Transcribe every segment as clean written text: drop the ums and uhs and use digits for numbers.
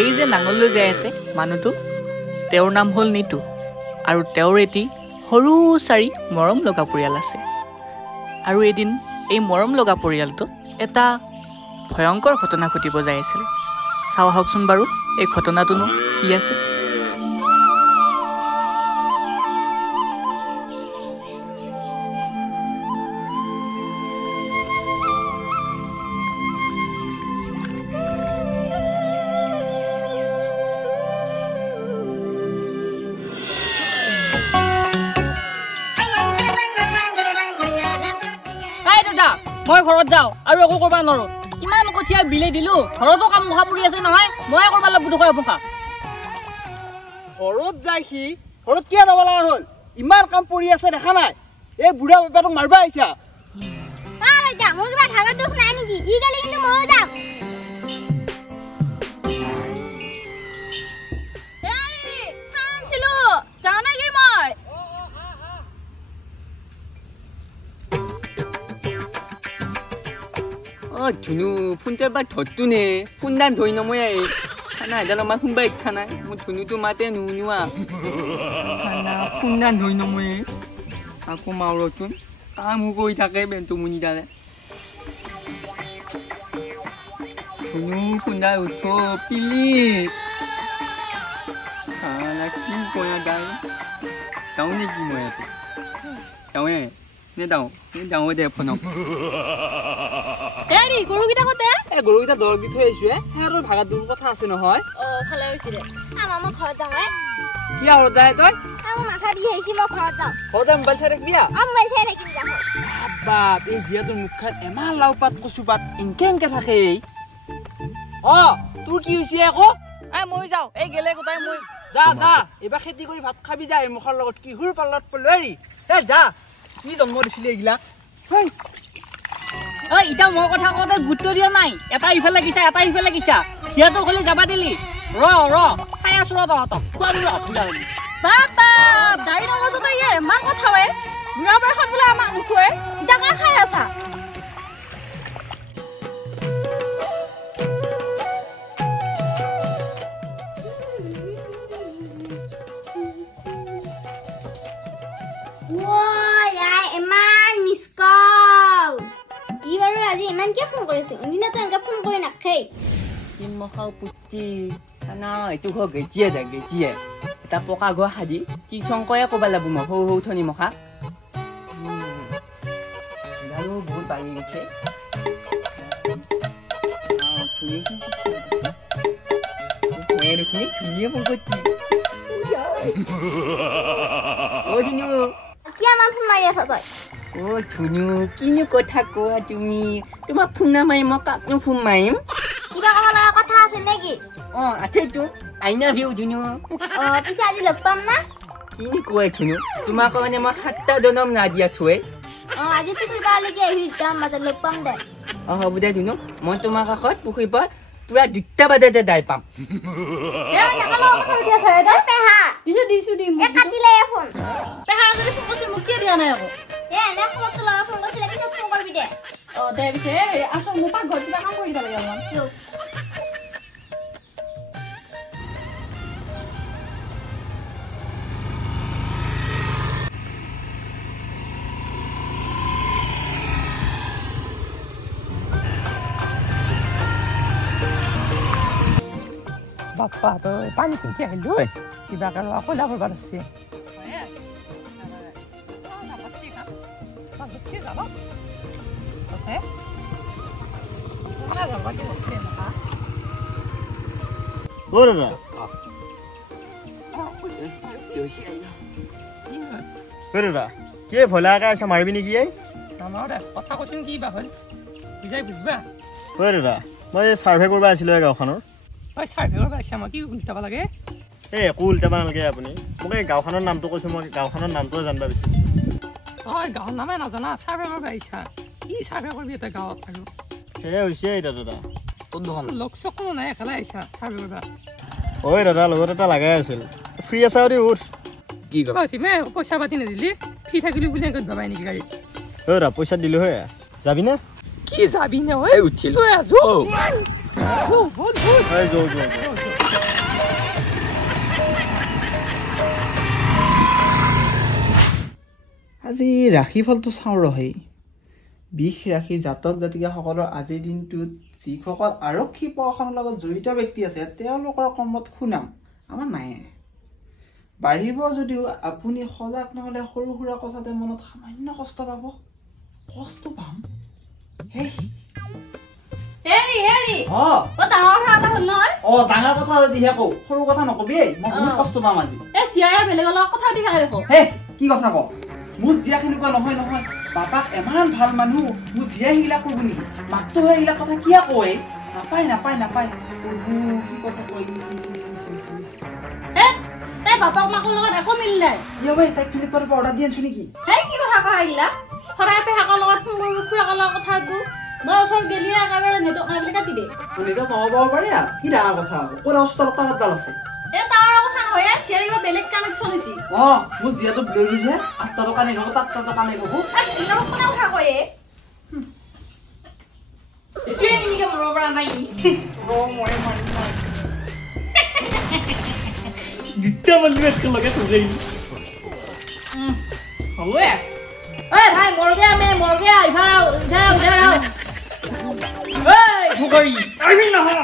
এই যে নাঙললৈ যাই আছে মানুহটো তেওঁৰ নাম হ'ল নিতু আৰু তেওঁৰ এটি সৰু চাৰি মৰম লগা পৰিয়াল আছে আৰু এদিন এই মৰম লগা পৰিয়ালটো এটা ভয়ংকৰ ঘটনা ঘটিব যাই আছিল চাও আহকচোন বাৰু এই ঘটনাটোনো কি আছিল মই ঘৰত যাওঁ আৰু একো কৰিব নোৱাৰো ইমান কঠিয়া বিলে দিলো ঘৰতো কাম মহা পৰি আছে নহয় মই কৰিব লাগিব দুখৰ অপকা ঘৰত যায় সি ঘৰত কিয় যাব লগা হ'ল ইমান কাম পৰি আছে দেখা নাই এই বুঢ়া বাপাটোক মাৰিব আহিছা মোৰ কিবা ভাগৰ দুখ নাই নেকি ই গ'লে কিন্তু ময়ো যাম ধুনু ফোনটো এবাৰ ধৰতোনে ফোনদান ধৰি নময়ে খানা এডাল আমাৰ শুনবা ইচ্ছা নাই মোৰ ধুনুটো মাতে নুনুৱা খানা ফোনদান ধৰি নময়ে আকৌ মাউৰচোন কামো কৰি থাকে বেনটো মুনিডালে ধুনু ফোনদা উঠ পিলিপ খানা কি কয়া গাই যাওঁ নেকি মই ইয়াতে যাওঁৱে যাওঁ দে ফোনক গৰুকেইটা কতে গৰুকেইটা দৰৱ দি থৈ আহিছো সিহঁতৰ ভাগত দূৰ কথা আছে নহয় ভালে হৈছে দে মই ঘৰত যাওঁ কি ঘৰত যায় তই মোৰ মাথা বিষ আহিছে মই ঘৰত যাওঁ ঘৰত যাই মোবাইল চাই থাকিবি মোবাইল চাই থাকিম যাওঁ বাপ এই জীয়াটোৰ মুখখান এমাহ লাও পাত কচু পাত এনকে থাকে তোৰ কি হৈছে আকৌ মই যাওঁ এই গেলে গোটাই মই যা এইবাৰ খেতি কৰি ভাত খাবি যা এই মুখৰ লগত কিহুৰ পাল্লাত পলৰি যা কি জন্ম দিছিলি এইগিলা এতিয়া মোৰ কথা কওঁতে গুৰুত্ব দিয়া নাই এটা ইফালে গিছা এটা ইফালে গিছা সিহঁতক হ'লে যাবা দিলি ৰ চাই আছো ৰ তহঁতক খোৱাবি ৰ বুঢ়া বুলি দাড়ি নগৰটো তই ইমান কথা হয় বুঢ়া বয়সত বোলে আমাক নোখোৱাই ডাঙা খাই আছা আজি ইমান কি ফোন কৰিছে অন্দিনাটো এনেকে ফোন কৰি নাখাই কি মখাও পুতি খানা এইটো ঘৰ গেজিয়ে এটা পকা ঘৰ সাজি কি চংকয়ে ক'বা লাগব মই সৌ থনি মখা জানো বহুত বাগি গৈছে ধুনীয়া ফোন কৰিছি ফোন মাৰি আছ তই ধুনু কিনো কথা কোৱা তুমি তোমাক ফোন নামাৰিম মই কাকনো ফোন মাৰিম কিবা ক'ব লগা কথা আছে নেকি আছেতো আইনা ভিউ ধুনু পিছে আজি লগ পাম না কিনো কোৱা ধুনু তোমাৰ কাৰণে মই 7টা জনম নাদিয়া থৈ আজি পুখুৰীপাৰলৈকে আহি যাম মাজত লগ পাম দে হ'ব দে ধুনু মই তোমাৰ কাষত পুখুৰী পাৰত পুৰা 2টা বজাতে যাই পাম দিছো কাটিলে ফোন পেহা যদি ফোন কৰিছে মোক কিয় দিয়া নাই আকৌ এনে ফোনটো লগা ফোন কৰিছিলে পিছত ফোন কৰিবি দে দে পিছে আছো মোৰ পাকঘৰত কিবা কাম কৰি দিব লাগে অলপমান বাপ্পা তই পানী কিনি আহিলো কিবা কলা কৰবাৰ আছে কি ভোলাকে আছে মাৰিবি নেকি কথা কৈছো কি বা হ'ল বুজাই বুজবা দাদা মই চাৰ্ভে কৰিব আছিলো গাঁওখনৰ চাৰ্ভে কৰিব আহিছে মই কি উল্টাব লাগে একো উল্টাব নালাগে আপুনি মোক এই গাঁওখনৰ নামটো কৈছো মই গাঁওখনৰ নামটোৱে জানিব বিচাৰিছো গাঁৱৰ নামে নাজানা চাৰ্ভে কৰিব আহিছা কি চাৰ্ভে কৰিবি তই গাঁৱত আৰু সেয়ে হৈছে দাদা লগ চক কোনো নাই এফালে আহিছা চাৰ্ভে কৰিবা দাদা লগত এটা লাগাই আছিল ফ্ৰী আছা যদি উঠ কি কবা উঠিমে পইচা পাতি নিদিলি ফ্ৰী থাকিলি বুলি ক'ত ভাবাই নেকি গাড়ীত দাদা পইচা দিলো হে যাবি না কি যাবি না উঠিলো আজি ৰাখি ফলটো চাওঁ ৰহে বিষ ৰাখি জাতক জাতিকাসকলৰ আজিৰ দিনটোত যিসকল আৰক্ষী প্ৰশাসনৰ লগত জড়িত ব্যক্তি আছে তেওঁলোকৰ কৰ্মত সুনাম আমাৰ নাই বাঢ়িব যদিও আপুনি সজাগ নহ'লে সৰু সুৰা কথাতে মনত সামান্য কষ্ট পাব কষ্ট পাম হেই ডাঙৰ কথা দিহে কওঁ সৰু কথা নকবি মই বহুত কষ্ট পাম আজি বেলেগৰ লগত কথা পাতি থাকে দেখো হে কি কথা ক মোৰ জীয়া কেনেকুৱা নহয় নহয় বাপাক ইমান ভাল মানুহ মোৰ জীয়া সেইগিলা কৰিব নেকি মাত্ৰ হৈ এইগিলা কথা কিয় কয় নাপায় কি কথা কয় বাপাক মাকৰ লগত একো মিল নাই তাইক ফ্লিপকাৰ্টৰ পৰা অৰ্ডাৰ দি আনিছো নেকি কি কথা কোৱা আহিলা সদায় পেহাকৰ লগত ফোন কৰিব খুৰাকৰ লগত কথা পাতো মই ওচৰত গেলি একেবাৰে নেটৱৰ্ক নাই বুলি কাটি দে নেটৱৰ্ক নহ'ব পাৰে কি ডাঙৰ কথা কোন অৱস্থাত তাঁৰডাল আছে তাৰ কথা নহয় চিয়াৰিব বেলেগ কানেকশ্যন হৈছে মোৰ জীয়াটো ব্লৰি দিয়ে 8 টকা নেগব 7 টকা নেগব কোনে কথা কয়ে এতিয়া নিমিকে মৰব পৰা নাই মই দুটা মানুহ একেলগে থৈ হবে ভাই মৰ গয়া इधर आओ ফুকৰি আহিবি নহয়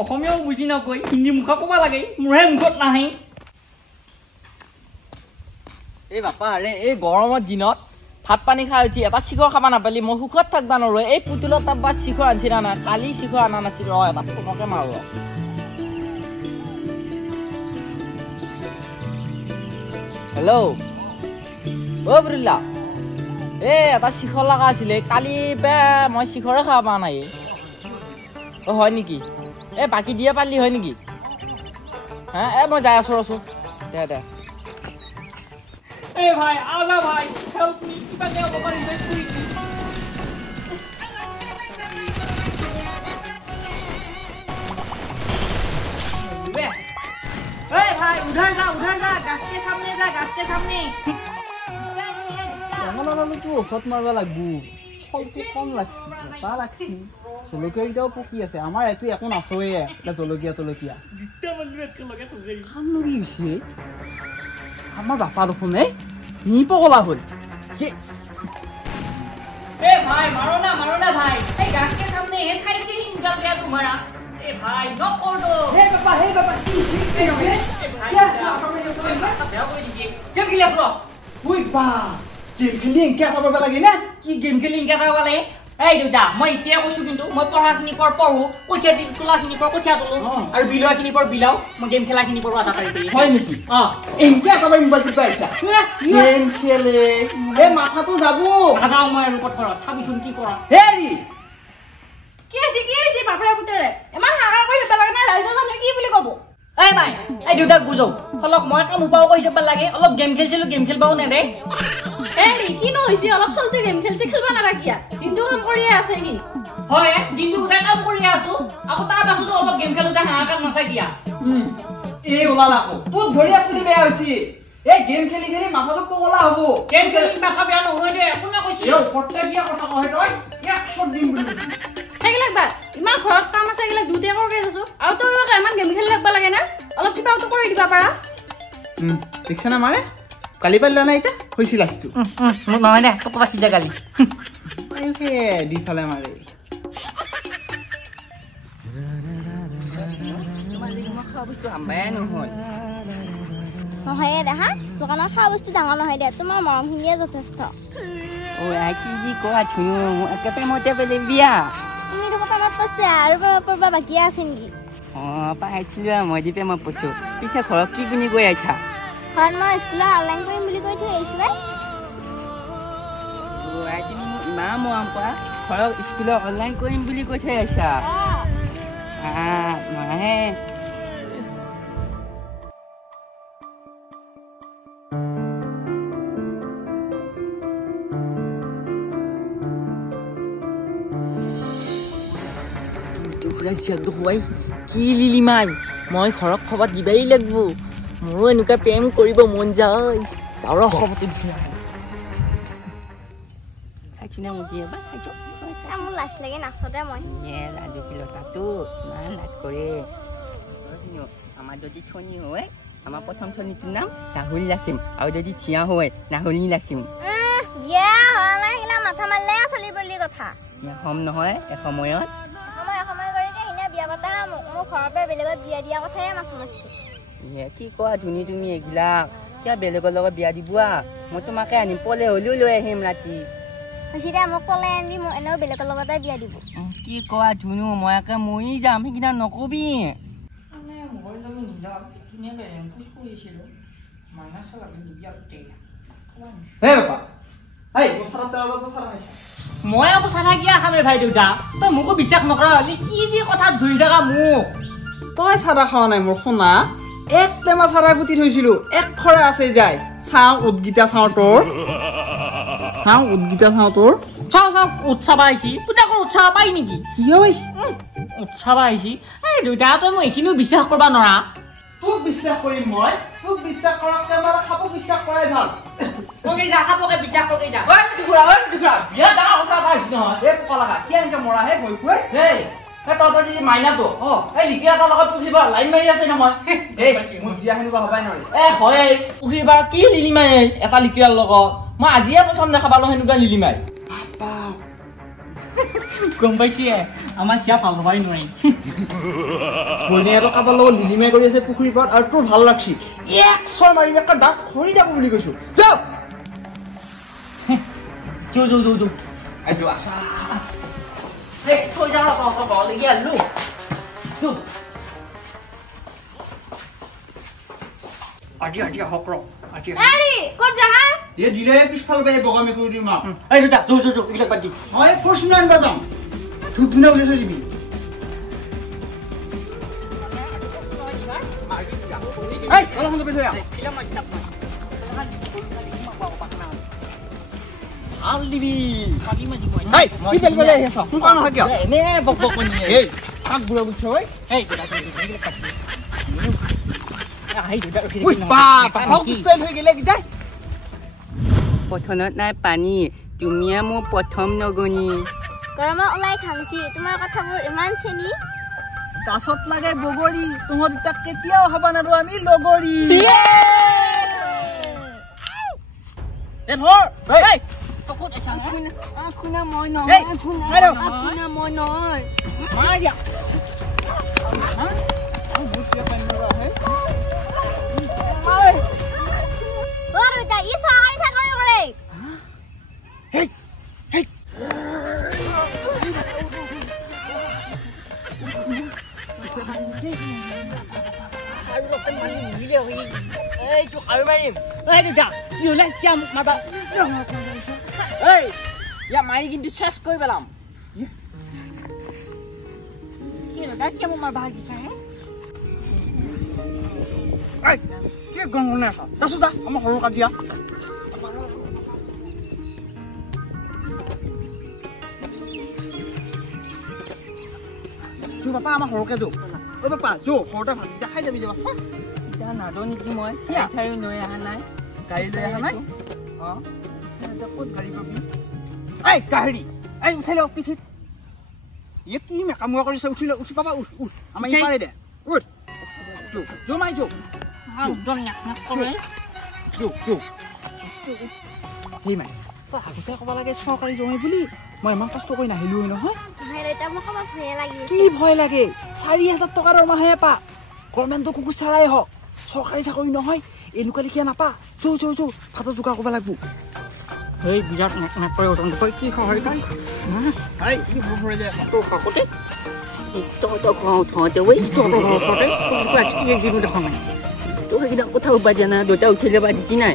অসমীয়াও বুজি নকয় হিন্দী মুখা ক'ব লাগে মোৰহে মুখত নাহে এই বাপা আৰে এই গৰমৰ দিনত ভাত পানী খাই উঠি এটা শিখৰ খাব নাপালি মই সুখত থাকবা নোৱাৰো এই পুতুলত তাপা শিখৰ আনছি না কালি শিখৰ আনা নাছিল এটা ফোনকে মাৰো হেল্ল' বুঢ়িলা এটা শিখৰ লগা আছিলে কালি মই শিখৰে খাব পৰা নাই হয় নেকি বাকী দিয়ে পাৰিলি হয় নেকি মই যাই আছো ৰচোন দে ভাই আলা ভাই হেল্প মি কিবা দে অকমান ইনভেস্ট কৰি भाई उधर जा गाछ के सामने ঔষধ মাৰিব লাগবো ফলটো কম লাগছি জলকীয়া কেইটাও পকি আছে আমাৰ এইটো একো নাচয়ে এটা জলকীয়া হৈছে আমাৰ বাপা দেখোন নি পগলা হ'ল भाई मारो ना भाई गाछ के सामने ये साइड से ही निकल गया तुम्हारा भाई नो कर दो हे बाबा क्या क्या खेले ब्रो ओइ बा गेम खेलिং क्या करब লাগে না কি গেম খেলিং কে করব লাগে এই দুটা মই ইতিয়া কইছো কিন্তু মই পঢ়াখিনি পঢ়ো কইছা দিন তোলাখিনি কইছা তোলো আৰু বিলাখিনি বিলাও মই গেম খেলাখিনি আধা কৰি দিই হয় নেকি এইটা কবাই মোবাইল পাইছা গেম খেলে মাথা তো যাব আদাও মই আৰু পথৰত ছাবিচোন কি কৰা হেৰি কি আছে বাপৰা পুতৰে ইমান হাগা কৰি যাব লাগে না ৰাইজৰ মানুহ কি বুলি কব এই ভাই এই দুটাক বুজাও অলপ মই কাম উপাও কৰি যাব লাগে অলপ গেম খেলছিলো গেম খেলবাও না ৰে এই কি নহইছে অলপ চলতে গেম খেলবা না কিয়া দিনটো কাম কৰি আছে কি হয় দিনটো উঠাই কাম কৰি আছো আকৌ তাৰ পাছতো অলপ গেম খেলুতে হাহাকাৰ নচাই দিয়া এই ওলালাকো তোক ধৰি আছলি বেয়া হৈছে এই গেম খেলি মাথাটো পগলা হ'ব গেম খেলি মাথা বেয়া নহয় দে কোনে কৈছে এই পট্টা দিয়া কথা কয় তই 100 দিন বুলি সেইগিলাক বা ইমান ঘৰত কাম আছে এইগিলাক দুটে কৰকে আছো আৰু তই ইমান গেম খেলি লাগবা লাগে না অলপ কিবা তো কৰি দিবা পাৰা দেখছ না মাৰে কালি পালা না এটা হৈছিল আছটো নহয় না তোক বাছি দে কালি একে দি ফালে মাৰে নহয় দেখা দোকানৰ খোৱা বস্তু ডাঙৰ নহয় দে তোমাৰ মৰমখিনিয়ে যথেষ্ট কি যি কোৱা ধুনু একেবাৰে মতে পেলে বিয়া তুমি দেখোন প্ৰেমত পছে আৰু প্ৰেমত পৰবা বাকী আছে নেকি পাইছিলো মই দি প্ৰেমত পছো পিছে ঘৰত কি গুণি গৈ আছা ঘৰত মই স্কুলত অনলাইন কৰিম বুলি কৈ থৈ আহিছো তুমি মোক ইমান মৰম কৰা ঘৰত স্কুলত অনলাইন কৰিম বুলি কৈ থৈ আছা মইহে কি লিলি মাই মই ঘৰত খবৰ দিবাই লাগিব মোৰো এনেকুৱা প্ৰেম কৰিব মন যায় আৰু খবৰটো মোৰ লাজ লাগে নাচতে মই ৰাজুকিলতাটো ইমান লাজ কৰে আমাৰ যদি ধনী হয় আমাৰ প্ৰথম ছোৱালীটোৰ নাম ৰাহুল ৰাখিম আৰু যদি থিয়া হয় ৰাহুলী ৰাখিম বিয়া হোৱা নাই সেইগিলা মাথা মাৰিলে চলি বুলি কথা হম নহয় এসময়ত এসময় কৰি সিনা বিয়া পতা মোক ঘৰৰ পৰা বেলেগত বিয়া দিয়া কথাই মাথা মাৰিছে কি কোৱা তুমি এইবিলাক কিয় বেলেগৰ লগত বিয়া দিবা মই তোমাকে আনিম পলে হ'লেও লৈ আহিম ৰাতি হৈছে দে মোক পলাই আনি মোক এনেও বেলেগৰ লগতে বিয়া দিব কি কোৱা ধুনু মই একে মৰি যাম সেইদিনা নকবি মই আকৌ চাধা কিয় খামে ভাই দেউতা তই মোকো বিশ্বাস নকৰা হলি কি যি কথা ধুই থকা মোক তই চাদা খাৱা নাই মোৰ সোণা এক টেমা চাদা গুটি থৈছিলো এক খৰে আছে যায় চাওঁ উদগীতা চাওঁ তোৰ চাওঁ উৎসাহ আহিছি তোৰ আকৌ উৎসাহ পাই নেকি উৎসাহ আহিছি এই দেউতা তই মই এইখিনিও বিশ্বাস কৰিব নোৱাৰা তোক বিশ্বাস কৰিম মই তোক বিশ্বাস কৰাতকে মই খাব বিশ্বাস কৰাই ভাল কগি যা খাবকে বিশ্বাস কগি যা ঐ দুখুৰা বিয়া ডাঙৰ কথা পাইছ নহয় এই পোকা লাগা কি এনেকে মৰা হে গৈ কৈ এই তহঁতৰ যি মাইনাটো এই লিখিয়া তাৰ লগত পুখিব লাইন মাৰি আছে নহয় এই মোৰ বিয়া সেনেকুৱা হবাই নোৱাৰি হয় পুখিবাৰ কি লিলিমাই এটা লিখিয়াৰ লগত মই আজিয়ে প্ৰথম দেখা পালো সেনেকুৱা লিলিমাই গম পাইছি আমাৰ চিয়া ভাল হবাই নোৱাৰি বনিয়াটো কাবাৰ লগত লিলিমাই কৰি আছে পুখুৰীৰ পাৰত আৰু তোৰ ভাল লাগছি এক ছয় মাৰিব একটা দাঁত খৰি যাব বুলি কৈছো যাও আছা থৈ যাওঁ তহঁতৰ ঘৰলৈকে আনিলো আজি হওক ৰ ক'ত যা হা এই দিলে পিছফাল পাই বগা মেকুৰীৰ মাক এই দুটা এইবিলাক বাদ দি মই ফৰ্চুনাৰ আনিব যাম ধূপ ধুনা উলিয়াই থৈ দিবি এই অলপ সময় থৈ আহ ভাল দিবি এনে বকবকনি এই কাক বুঢ়া বুঝছ এই পথনত নাই পানী তুমিয়ে মোৰ প্ৰথম নগনি গৰমত ওলাই খামছি তোমাৰ কথাবোৰ ইমান চেনি গাছত লাগে বগৰী তহঁত তাক কেতিয়াও হবা নাৰো আমি লগৰী মাৰি কিন্তু চেছ কৰি পেলাম মোৰ ভাল দিছা কি গম নাই আমাৰ সৰু কাটিয়া বাপা আমাৰ সৰুকে যো ঐ বাপা যো সৰুতে ভাতকেইটা খাই যাবি বাচ্চা এতিয়া নাযাওঁ নেকি মই ঠাইও লৈ অহা নাই গাড়ী লৈ অহা নাই ক'ত গাড়ী পাবি এই গাড়ী এই উঠাই লওক পিঠিত ইয়ে কি মেকামুৱা কৰিছে উঠিলে উঠি পাবা উঠ উঠ আমাৰ ইপাৰে দে উঠ যো মাই যো সেই মাই তই আগতে ক'ব লাগে চৰকাৰী জমাই বুলি মই ইমান কষ্ট কৰি নাহিলো নহয় কি ভয় লাগে 4,000 টকা দৰমহা পা গভৰ্ণমেণ্টৰ কুকুৰ চাৰাই হওক চৰকাৰী চাকৰি নহয় এনেকুৱা লিখিয়া নাপা যৌ ভাতৰ যোগাৰ কৰিব লাগিব এই বিৰাট কি সহায় তাই তোৰ কাকতে কথা উপায় দিয়া নাই দুটা উঠি যাবা দেখি নাই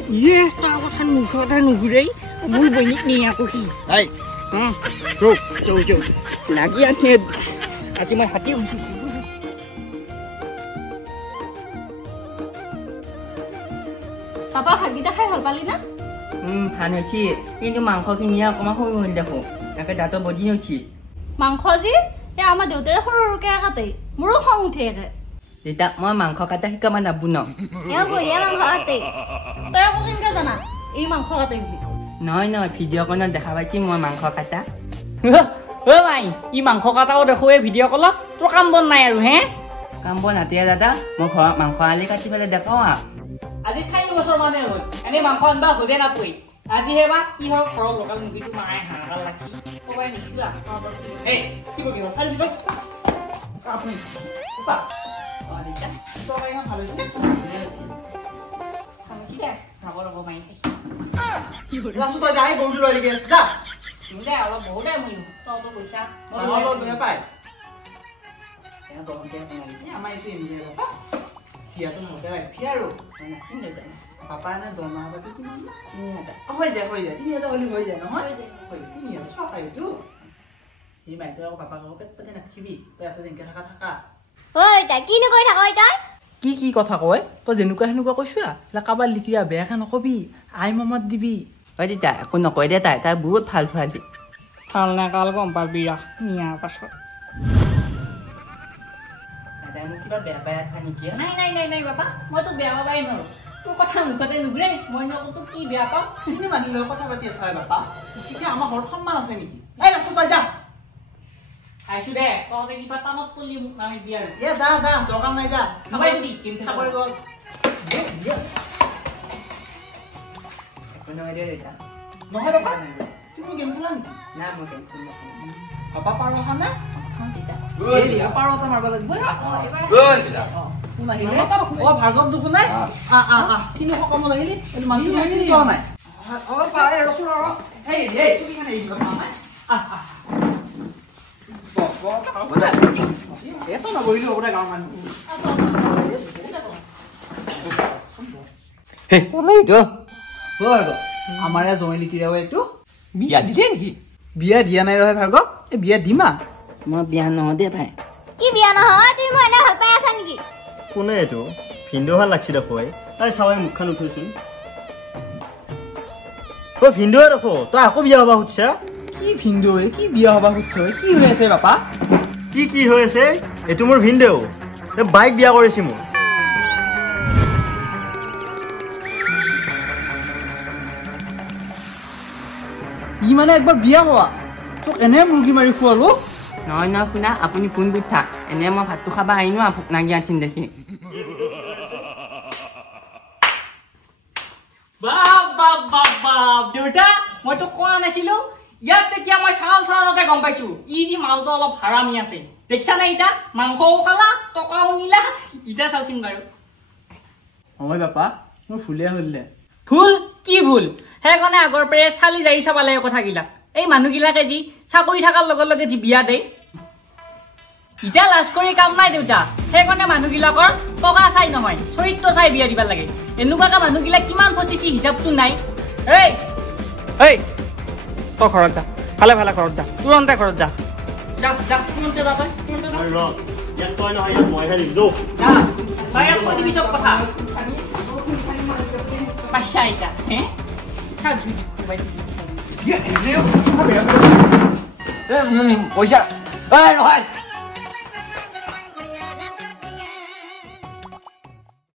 তাৰ কথা মুখতে নুঘূৰেই মোৰ বৈনিক নি আকৌ সি লাগি আছে আজি মই হাতী উঠি পাপা ভাতকেইটা খাই ভাল পালি না ভাল হৈছে কিন্তু মাংসখিনি অকণমান সৰু হ'ল দেখোঁ তাকে দাঁতৰ বজি হৈছে মাংস যি আমাৰ দেউতাৰে সৰু সৰুকে কাটে মোৰো খং উঠে দেউতাক মই মাংস কাটা শিকাব নাবুন তই আকৌ কেনেকে জানা এই মাংস কাটে বুলি নহয় ভিডিঅ'খনত দেখা পাইছি মই মাংস কাটা মাই ই মাংস কাটাও দেখো এই ভিডিঅ' কলত তোৰ কাম বন নাই আৰু কাম বন হাতিয়া দাদা মই ঘৰত মাংস আলি কাটি পেলাই দেখাওঁ আজি 4 বছৰ মানে হ'ল এনে মাংস আনবা হদে নাপই আজি হেবা কি হৰ ঘৰৰ লোকাল মুগিটো মাৰাই হাঁগাল লাগছি কবাই নিছিলা এই কি বকিবা চাই দিব আপুনি পা অনিতা সবাই না ভালো আছে সামছি দে খাবৰ হ'ব মাই কি হ'ল লাসু তই যাই গৌৰ লৈ গেছ যা তুমে অলপ বহুতে মই তো পইচা মই অলপ লৈ পাই এনে দহকে নাই আমাৰ এইটো এনে ৰবা সিয়াটো মতে ৰাখি আৰু না কিনে দে পাপা না দমা বাকি কিমান হৈ যায় 3000 হলি হৈ যায় নহয় হৈ 3000 সকাইটো এই মাইটো আকৌ পাপা কাকো পেট পেটে নাখিবি তই এতে যেনকে থাকা ঐ তা কিনো কৈ থাক তই কি কথা কয় তই যেনেকুৱা হেনেকুৱা কৈছো এলা কাবাৰ লিখিয়া বেয়াকে নকবি আই মামাত দিবি হয় দিতা একো নকয় দে তাই বহুত ভাল থোৱালি কাল না কাল গম পাবি নিয়াৰ পাছত দাদা মোক কিবা বেয়া পাই আছা নেকি নাই বাবা মই তোক বেয়া পাবাই নোৱাৰো তোৰ কথা মুখতে নুঘূৰে মই নকওঁ তোক কি বেয়া পাওঁ কিনি মানুহ লগত কথা পাতি আছা বাপা এতিয়া আমাৰ ঘৰত সন্মান আছে নেকি এই ৰাস্তা তই যা আইছো দে তহঁতে কিবা টানত পলি আমি বিয়াৰ এ যা দোকান নাই যা সবাই দিবি কিনছে চাকৰি গ'ল একো নহয় দে দেতা নহয় বাপা তুমি গেম খেলা নেকি না মই টেনচন নকৰোঁ পাপা পাৰ খাম না পাৰ এটা মাৰিব লাগিব অ ভাৰ্গৱ দুখ নাই কিনি সকামত আহিলি মানুহ চিনি পোৱা নাই অলপ পাৰে ৰখো তুমি কেনে এটা নবহিলো হ'ব দে গাঁৱৰ মানুহ আমাৰ ইয়াত জমাই লিখি যাব এইটো বিয়া দিলে নেকি বিয়া দিয়া নাই ৰহে ভাৰ্গৱ এই বিয়া দিমা মই বিয়া নহয় দে ভাই কি বিয়া নহয় তুমি মই এনে ভাল পাই আছা নেকি কোনে এইটো ভিন্দু ভাল লাগছি দেখুৱাই তাই চাৱাই মুখখন উঠৈছিল তই ভিন্দুৱে দেখো তই আকৌ বিয়া হবা সুধছা কি ভিন্দু কি বিয়া হবা সুধছ কি হৈ আছে বাপা কি হৈ আছে এইটো মোৰ ভিন্দু বাইক বিয়া কৰিছি মোৰ ই মানে একবাৰ বিয়া হোৱা তোক এনে মুৰ্গী মাৰি খোৱালো নহয় শুনা আপুনি ফোন কৰি থাক এনে মই ভাতটো খাবা আহিনো আপোনাক নাগিয়া চিন দেখি বাপ দেউতা মই তোক কোৱা নাছিলো ইয়াত তেতিয়া মই চালতে গম পাইছো ই যি মালটো অলপ হাৰামি আছে দেখিছা নাই ইটা মাংসও খালা টকাও নিলা ইটা চাওচোন বাৰু হয় বাপা মোৰ ফুলে হলে ভুল কি ভুল সেইকাৰণে আগৰ পৰাই চালি যাই চাব লাগে কথাবিলাক এই মানুহবিলাকে যি চাকৰি থকাৰ লগে লগে যি বিয়া দেই ইটা লাজ কৰি কাম নাই দেউতা সেইকাৰণে মানুহবিলাকৰ টকা চাই নহয় চৰিত্ৰ চাই বিয়া দিব লাগে এনেকুৱাকে মানুহবিলাক কিমান ফচিছি হিচাপটো নাই এই তই ঘৰত যা ভালে ঘৰত যা তুৰন্তে ঘৰত যা তুৰন্তে যা তই ইয়াত তই নহয় ইয়াত মইহে দিম যৌ চব কথা পাইছা এতিয়া পইচা নহয়